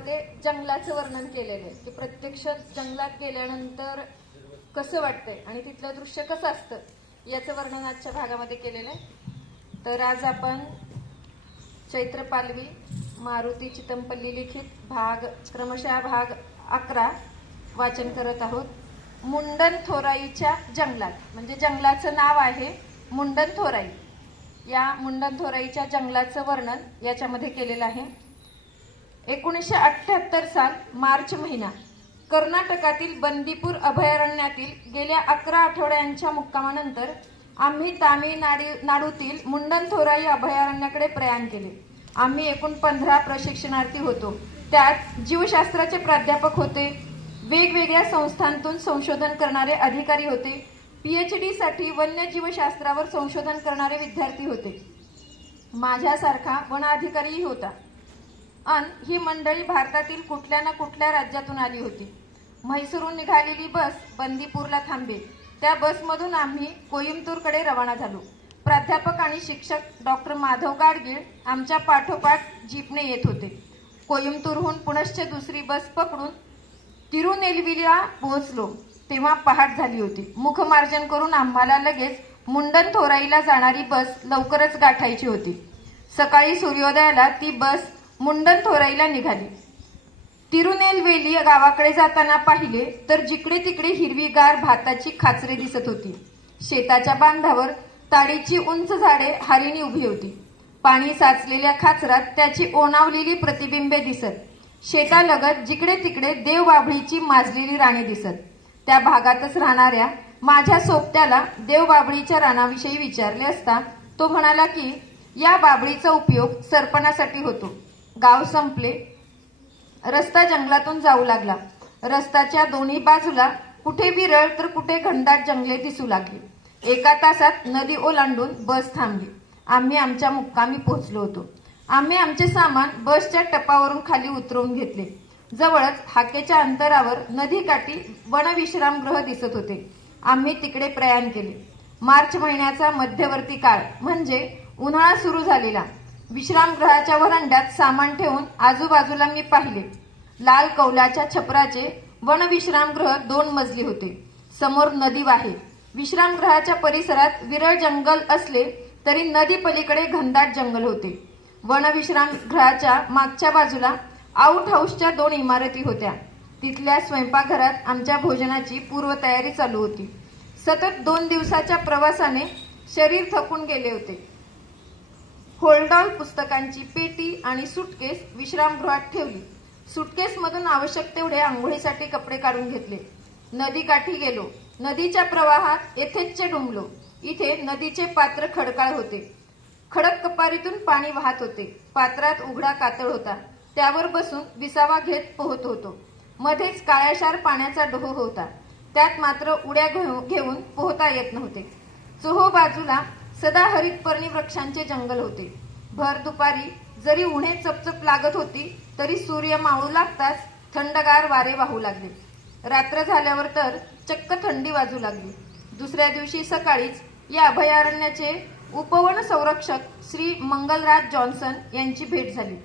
भागामध्ये जंगलाचं वर्णन केलेलं आहे. की प्रत्यक्ष जंगलात गेल्यानंतर कसं वाटतंय आणि तिथलं दृश्य कसं असतं याचं वर्णन आजच्या भागामध्ये केलेलं आहे. तर आज आपण चैत्र पालवी मारुती चितमपल्ली लिखित भाग क्रमशः भाग अकरा वाचन करत आहोत. मुंडन थोराईच्या जंगलात म्हणजे जंगलाचं नाव आहे मुंडन थोराई. या मुंडन थोराईच्या जंगलाचं वर्णन याच्यामध्ये केलेलं आहे. एकोणीसशे अठ्ठ्याहत्तर साल मार्च महिना कर्नाटकातील बंदीपूर अभयारण्यातील गेल्या अकरा आठवड्यांच्या मुक्कामानंतर आम्ही तामिळनाडू नाडूतील मुंडनथोराई अभयारण्याकडे प्रयाण केले. आम्ही एकूण पंधरा प्रशिक्षणार्थी होतो. त्यात जीवशास्त्राचे प्राध्यापक होते. वेगवेगळ्या संस्थांतून संशोधन करणारे अधिकारी होते. पी एच डीसाठी वन्यजीवशास्त्रावर संशोधन करणारे विद्यार्थी होते. माझ्यासारखा वन अधिकारीही होता. अन ही मंडळी भारतातील कुठल्या ना कुठल्या राज्यातून आली होती. म्हैसूरहून निघालेली बस बंदीपूरला थांबे त्या बसमधून आम्ही कोईमतूरकडे रवाना झालो. प्राध्यापक आणि शिक्षक डॉक्टर माधव गाडगीळ आमच्या पाठोपाठ जीपने येत होते. कोईमतूरहून पुनश्च दुसरी बस पकडून तिरुनेलवेलीला पोहोचलो. तेव्हा पहाट झाली होती. मुखमार्जन करून आम्हाला लगेच मुंडन थोराईला जाणारी बस लवकरच गाठायची होती. सकाळी सूर्योदयाला ती बस मुंडन थोराईला निघाली. तिरुनेलवेली या गावाकडे जाताना पाहिले तर जिकडे तिकडे हिरवीगार भाताची खाचरे दिसत होती. शेताच्या बांधावर ताडीची उंच झाडे हारीने उभी होती. पाणी साचलेल्या खाचरात त्याची ओणावलेली प्रतिबिंबे दिसत. शेतालगत जिकडे तिकडे देवबाभळीची माजलेली राणी दिसत. त्या भागातच राहणाऱ्या माझ्या सोबत्याला देवबाभळीच्या रानाविषयी विचारले असता तो म्हणाला की या बाबळीचा उपयोग सरपणासाठी होतो. गाव संपले. रस्ता जंगलातून जाऊ लागला. रस्त्याच्या दोन्ही बाजूला कुठे विरळ तर कुठे घनदाट जंगले दिसू लागली. एका तासात नदी ओलांडून बस थांबली. आम्ही आमच्या मुक्कामी पोहोचलो होतो. आम्ही आमचे सामान बसच्या टपावरून खाली उतरवून घेतले. जवळच हाकेच्या अंतरावर नदीकाठी वनविश्रामगृह दिसत होते. आम्ही तिकडे प्रयाण केले. मार्च महिन्याचा मध्यवर्ती काळ म्हणजे उन्हाळा सुरू झालेला. विश्रामगृहाच्या वरांड्यात सामान ठेवून आजूबाजूला मी पाहिले. लाल कौलाच्या छपराचे वनविश्रामगृह दोन मजली होते. समोर नदी वाहे विश्रामगृहाच्या परिसरात विरळ जंगल असले तरी नदी पलीकडे घनदाट जंगल होते. वनविश्रामगृहाच्या मागच्या बाजूला आउट हाऊसच्या दोन इमारती होत्या. तिथल्या स्वयंपाकघरात आमच्या भोजनाची पूर्वतयारी चालू होती. सतत दोन दिवसाच्या प्रवासाने शरीर थकून गेले होते. होल्डॉल पुस्तकांची पेटी आणि सुटकेस विश्रामगृहात ठेवली. सुटकेसमधून आवश्यक तेवढे आंघोळीसाठी कपडे काढून घेतले. नदीकाठी गेलो. नदीच्या प्रवाहात येथेच डुंबलो. इथे नदीचे पात्र खडकाळ होते. खडक कपारीतून पाणी वाहत होते. पात्रात उघडा कातळ होता. त्यावर बसून विसावा घेत पोहत होतो. मध्येच काळ्याशार पाण्याचा डोह होता. त्यात मात्र उड्या घेऊ- घेऊन पोहता येत नव्हते. चोहो बाजूला सदा हरितपर्णी वृक्षांचे जंगल होते. भर दुपारी जरी उन्हे चपचप लागत होती तरी सूर्य मावळू लागताच थंडगार वारे वाहू लागले. रात्र झाल्यावर तर चक्क थंडी वाजू लागली. दुसऱ्या दिवशी सकाळीच या अभयारण्याचे उपवन संरक्षक श्री मंगलराज जॉन्सन यांची भेट झाली.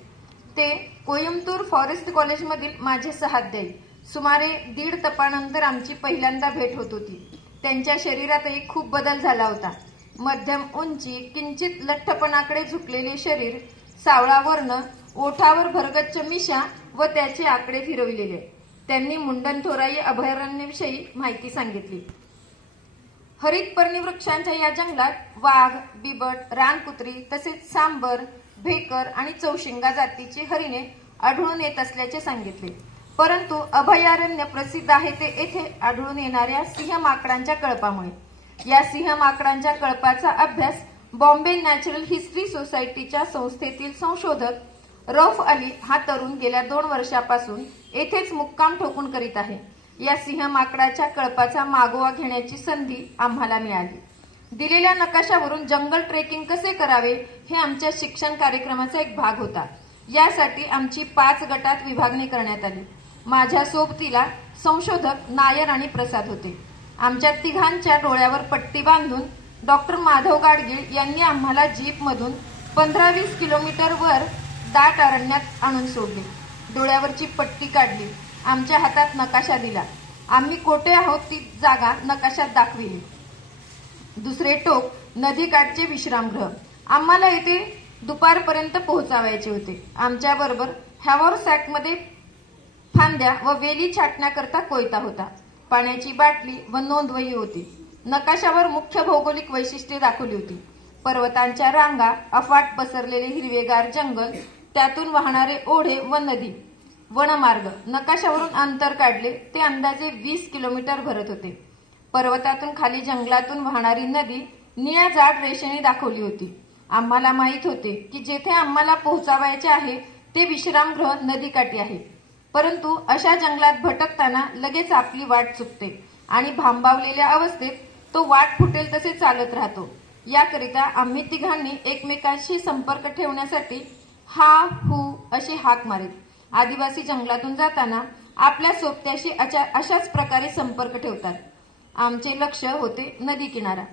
ते कोइंबतूर फॉरेस्ट कॉलेजमधील माझे सहाध्यायी. सुमारे दीड तपानंतर आमची पहिल्यांदा भेट होत होती. त्यांच्या शरीरातही खूप बदल झाला होता. मध्यम उंची किंचित लठ्ठपणाकडे झुकलेले शरीर सावळा वर्ण ओठावर भरगच्च मिशा व त्याचे आकडे फिरविलेले. त्यांनी मुंडनथोराई अभयारण्याविषयी माहिती सांगितली. हरितपर्णी वृक्षांच्या या जंगलात वाघ बिबट रानकुत्री तसेच सांबर भेकर आणि चौशिंगा जातीची हरिणे आढळून येत असल्याचे सांगितले. परंतु अभयारण्य प्रसिद्ध आहे ते येथे आढळून येणाऱ्या सिंह माकडांच्या कळपामुळे. या सिंह माकडांच्या कळपाचा अभ्यास बॉम्बे नॅचरल हिस्ट्री सोसायटीच्या संस्थेतील संशोधक रौफ अली हा तरुण गेल्या दोन वर्षापासून येथेच मुक्काम ठोकून करीत आहे. या सिंह माकडाच्या कळपाचा मागोवा घेण्याची संधी आम्हाला मिळाली. दिलेल्या नकाशावरून जंगल ट्रेकिंग कसे करावे हे आमच्या शिक्षण कार्यक्रमाचा एक भाग होता. यासाठी आमची पाच गटात विभागणी करण्यात आली. माझ्या सोबतीला संशोधक नायर आणि प्रसाद होते. आमच्या तिघांच्या डोळ्यावर पट्टी बांधून डॉक्टर माधव गाडगीळ यांनी आम्हाला जीपमधून पंधरा वीस किलोमीटरवर दाट अरण्यात आणून सोडले. डोळ्यावरची पट्टी काढली. आमच्या हातात नकाशा दिला. आम्ही कोठे आहोत ती जागा नकाशात दाखविली. दुसरे टोक नदीकाठचे विश्रामगृह. आम्हाला इथे दुपारपर्यंत पोहोचावायचे होते. आमच्याबरोबर हॅवॉर सॅकमध्ये फांद्या व वेली छाटण्याकरता कोयता होता. पाण्याची बाटली व नोंदवही होती. नकाशावर मुख्य भौगोलिक वैशिष्ट्ये दाखवली होती. पर्वतांच्या रांगा अफाट पसरलेले हिरवेगार जंगल त्यातून वाहणारे ओढे व नदी. वनमार्ग नकाशावरून अंतर काढले ते अंदाजे वीस किलोमीटर भरत होते. पर्वतातून खाली जंगलातून वाहणारी नदी निळ्या जाड रेषेने दाखवली होती. आम्हाला माहीत होते की जेथे आम्हाला पोहोचावायचे आहे ते विश्रामगृह नदीकाठी आहे. परंतु अशा जंगलात भटकताना लगेच आपली वाट चुकते आणि भांबावलेल्या अवस्थेत तो वाट फुटेल तसे चालत राहतो. याकरिता आम्ही तिघांनी एकमेकांशी संपर्क ठेवण्यासाठी हा हु अशी हाक मारेल आदिवासी जंगलातून जाताना आपल्या सोबत्याशी अशा- अशाच प्रकारे संपर्क ठेवतात. आमचे लक्ष होते नदी किनारा.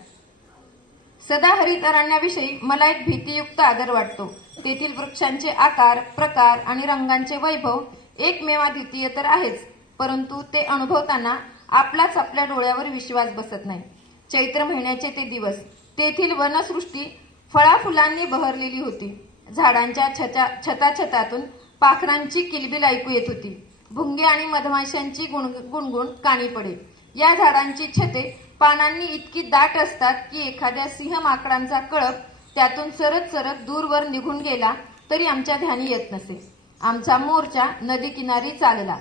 सदाहरित अरण्याविषयी मला एक भीतीयुक्त आदर वाटतो. तेथील वृक्षांचे आकार प्रकार आणि रंगांचे वैभव एकमेवा द्वितीय तर आहेच परंतु ते अनुभवताना आपलाच आपल्या डोळ्यावर विश्वास बसत नाही. चैत्र महिन्याचे ते दिवस तेथील वनसृष्टी फळाफुलांनी बहरलेली होती. झाडांच्या छता छताछतातून पाखरांची किलबिल ऐकू येत होती. भुंगे आणि मधमाशांची गुणगुण काणी पडे. या झाडांची छते पानांनी इतकी दाट असतात की एखाद्या सिंह माकडांचा कळप त्यातून सरत सरत दूरवर निघून गेला तरी आमच्या ध्यानी येत नसे. आमचा मोर्चा नदी किनारी चालला.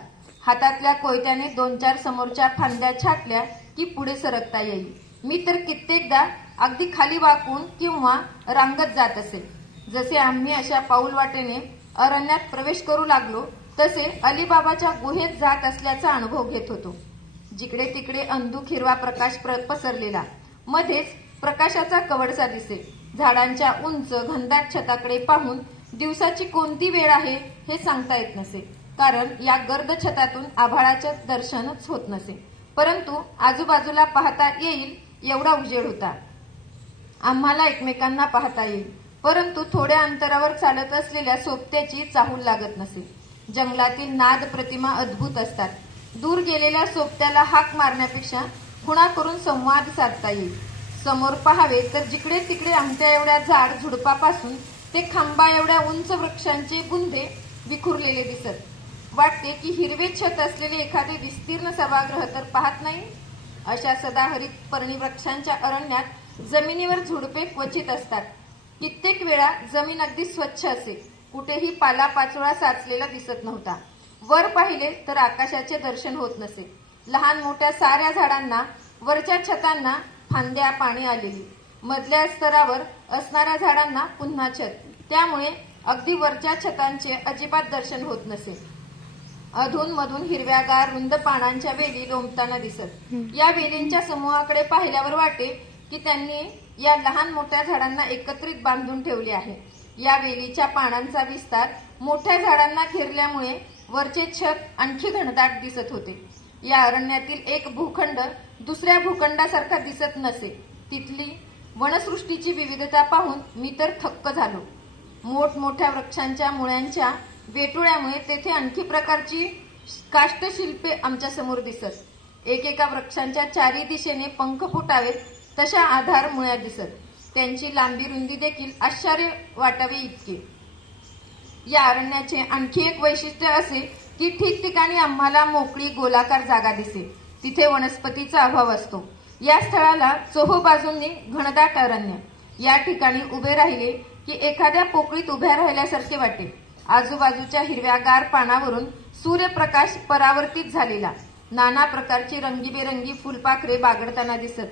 हातातल्या कोयत्याने दोन चार समोरच्या फांद्या छाटल्या की पुढे सरकता येईल. मी तर कित्येकदा अगदी खाली वाकून किंवा रांगत जात असे. जसे आम्ही अशा पाऊल वाटेने अरण्यात प्रवेश करू लागलो तसे अलीबाबाच्या गुहेत जात असल्याचा अनुभव घेत होतो. जिकडे तिकडे अंधुक हिरवा प्रकाश प्र- पसरलेला. मध्येच प्रकाशाचा कवडसा दिसे. झाडांच्या उंच घनदाट छताकडे पाहून दिवसाची कोणती वेळ आहे हे सांगता येत नसे. कारण या गर्द छतातून आभाळाचे दर्शनच होत नसे. परंतु आजूबाजूला पाहता येईल एवढा उजेड होता. आम्हाला एकमेकांना पाहता येईल. परंतु थोड्या अंतरावर चालत असलेल्या सोबत्याची चाहूल लागत नसे. जंगलातील नाद प्रतिमा अद्भुत असतात. दूर गेलेल्या सोबत्याला हाक मारण्यापेक्षा खुणा करून संवाद साधता येईल. समोर पाहावे तर जिकडे तिकडे आमच्या एवढ्या झाड झुडपापासून ते खांबा एवढ्या उंच वृक्षांचे गुंदे विखुरलेले दिसत. वाटते की हिरवे छत असलेले एखादे विस्तीर्ण सभागृह तर पाहत नाही? अशा सदाहरित पर्णी वृक्षांच्या अरण्यात जमिनीवर झुडपे क्वचित असतात. कित्येक वेळा जमीन अगदी स्वच्छ असे. कुठेही पालापाचोळा साचलेला दिसत नव्हता. वर पाहिले तर आकाशाचे दर्शन होत नसे. लहान मोठ्या साऱ्या झाडांना वरच्या छतांना फांद्या पाणी आलेली. मधल्या स्तरावर असणाऱ्या झाडांना पुन्हा छत. त्यामुळे अगदी वरच्या छतांचे अजिबात दर्शन होत नसे. अधून मधून हिरव्यागार रुंद पानांच्या वेली लोंबताना दिसत. या वेलींच्या समूहाकडे पाहिल्यावर वाटे की त्यांनी या लहान मोठ्या झाडांना एकत्रित बांधून ठेवले आहे. या वेलीच्या पानांचा विस्तार मोठ्या झाडांना घेरल्यामुळे वरचे छत आणखी घनदाट दिसत होते. या अरण्यातील एक भूखंड दुसऱ्या भूखंडासारखा दिसत नसे. तिथली वनसृष्टीची विविधता पाहून मी तर थक्क झालो. मोठमोठ्या वृक्षांच्या मुळ्यांच्या वेटोळ्यामुळे तेथे आणखी प्रकारची काष्टशिल्पे आमच्यासमोर दिसत. एकेका वृक्षांच्या चारी दिशेने पंख फुटावेत तशा आधार मुळ्या दिसत. त्यांची लांबी रुंदी देखील आश्चर्य वाटावे इतके. या अरण्याचे आणखी एक वैशिष्ट्य असे की ठिकठिकाणी आम्हाला मोकळी गोलाकार जागा दिसे. तिथे वनस्पतीचा अभाव असतो. या स्थळाला चोहो बाजूंनी घनदाट अरण्य. या ठिकाणी उभे राहिले की एखाद्या पोकळीत उभ्या राहिल्यासारखे वाटे आजूबाजूच्या हिरव्यागार पानावरून सूर्यप्रकाश परावर्तित झालेला. नाना प्रकारची रंगीबेरंगी फुलपाखरे बागडताना दिसत.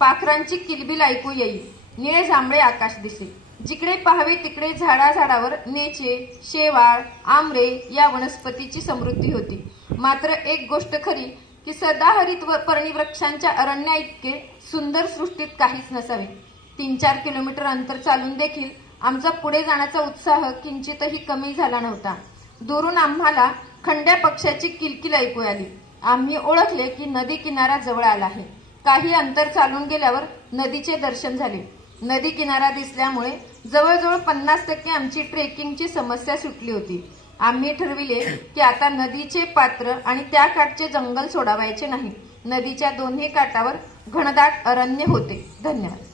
पाखरांची किलबिल ऐकू येईल. निळे जांभळे आकाश दिसे जिकडे पाहावे तिकडे झाडा झाडावर नेचे शेवाळ आमरे या वनस्पतीची समृद्धी होती. मात्र एक गोष्ट खरी की सदाहरित व पर्णिवृक्षांच्या अरण्या इतके सुंदर सृष्टीत काहीच नसावे. तीन चार किलोमीटर अंतर चालून देखील आमचा पुढे जाण्याचा उत्साह किंचितही कमी झाला नव्हता. दुरून आम्हाला खंड्या पक्षाची किलकिल ऐकू आली. आम्ही ओळखले की नदी किनारा जवळ आला आहे. काही अंतर चालून गेल्यावर नदीचे दर्शन झाले. नदी किनारा दिसल्यामुळे जवळजवळ पन्नास टक्के आमची ट्रेकिंगची समस्या सुटली होती. आम्ही ठरविले की आता नदीचे पात्र आणि त्या काठचे जंगल सोडावायचे नाही. नदीच्या दोन्ही काठावर घनदाट अरण्य होते. धन्यवाद.